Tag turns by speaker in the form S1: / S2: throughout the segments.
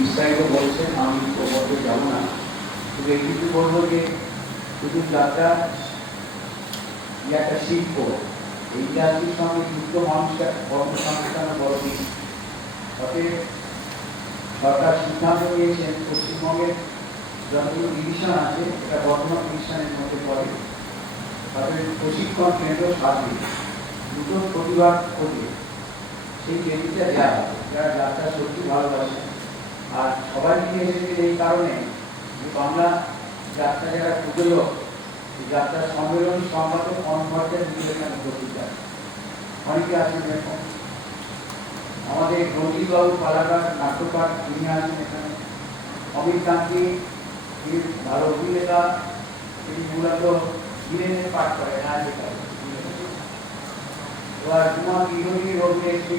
S1: বিস্তারিত বলছেন, আমি প্রবর্তে যাব না। শুধু এইটুকু বলব যে, শুধু যাত্রা একটা শিল্প এই জাতির সঙ্গে যুক্ত মানুষটা কর্মসংস্থানের বড় দিক? অতএব সরকার সিদ্ধান্ত নিয়েছেন পশ্চিমবঙ্গের যতগুলো ডিভিশন আছে, এটা বর্তমান ডিভিশনের মধ্যে পড়ে। তাদের প্রশিক্ষণ কেন্দ্র সাথে দুটো প্রতিবাদ করবে সেই ট্রেনিংটা দেওয়া হবে। যারা যাত্রা সত্যি ভালোবাসে আর সবাই নিয়ে এসেছে এই কারণে যে বাংলা যাত্রা যারা এই যাত্রা সম্মেলন সংবাদে খরচে নিজের এখানে করতে চায় অনেকে আছেন এরকম। আমাদের রঞ্জিতবাবু, পালাকার, নাট্যকার, তিনি আছেন এখানে। অমিত কান্তি ভালো অভিনেতা, তিনি মূলত হিরেনের পাঠ করেন আগেকার এবার রুমা দীর্ঘদিন অভিনেত্রী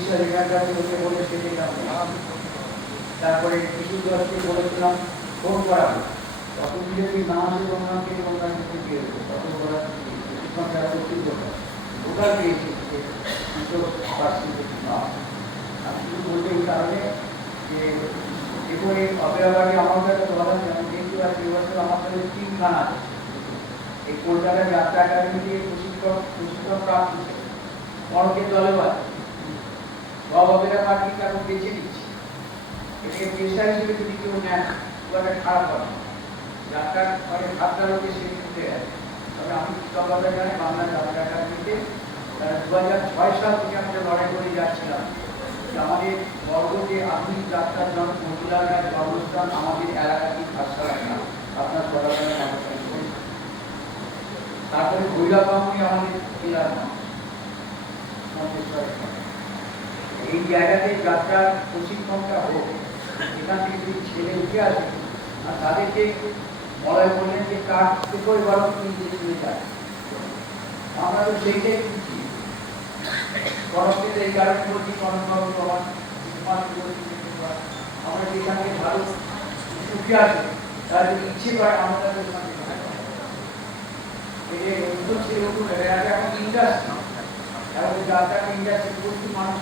S1: তারপরে কিছু দশকে বলেছিলাম, ফোন করাবো। তত যদি না আসে থেকে তোমরা কিন্তু দিয়ে দেবো তত ওরা ওটা পেয়েছি যে দুটো পার্সেন্ট না আমি এই কারণে যে এই অপেরাবাড়ি আমার কাছে বলা যেমন কিন্তু আর দুই বছর আমার কাছে এই কলকাতা যাত্রা একাডেমিতে প্রশিক্ষক প্রশিক্ষক প্রাপ্ত অনেকে দলে পায় সব পার্টি এখন বেছে নিচ্ছে এটাকে পেশা হিসেবে যদি কেউ নেন খুব একটা খারাপ না। যাত্রার মানে লোকে সে উঠে তবে আমি কৃতজ্ঞতা জানাই বাংলা যাত্রা একাডেমিতে দু হাজার ছয় সাল থেকে আমরা লড়াই করে যাচ্ছিলাম যে আমাদের বর্গ যে আধুনিক জন্য মহিলারা জন্মস্থান আমাদের এলাকাতেই হয় না আপনার সরকারের তারপরে গৈরাবামনি আমাদের নাম। এই জায়গাতে যাত্রার প্রশিক্ষণটা হোক, এখান থেকে যদি ছেলে উঠে আসে, আর তাদেরকে মলয় বললেন যে কাঠ থেকেও এবার তুমি চলে যায় আমরা তো সেইটাই গণপতিতে এই কারণে বলছি গণবাবু তোমার যে আমরা যেখানে ভালো সুখে আসে তারা যদি ইচ্ছে করে, আমরা তাদের সঙ্গে থাকব। এই যে নতুন সেরকম এখন ইন্ডাস্ট্রি এবং যাত্রা ইন্ডাস্ট্রি প্রচুর মানুষ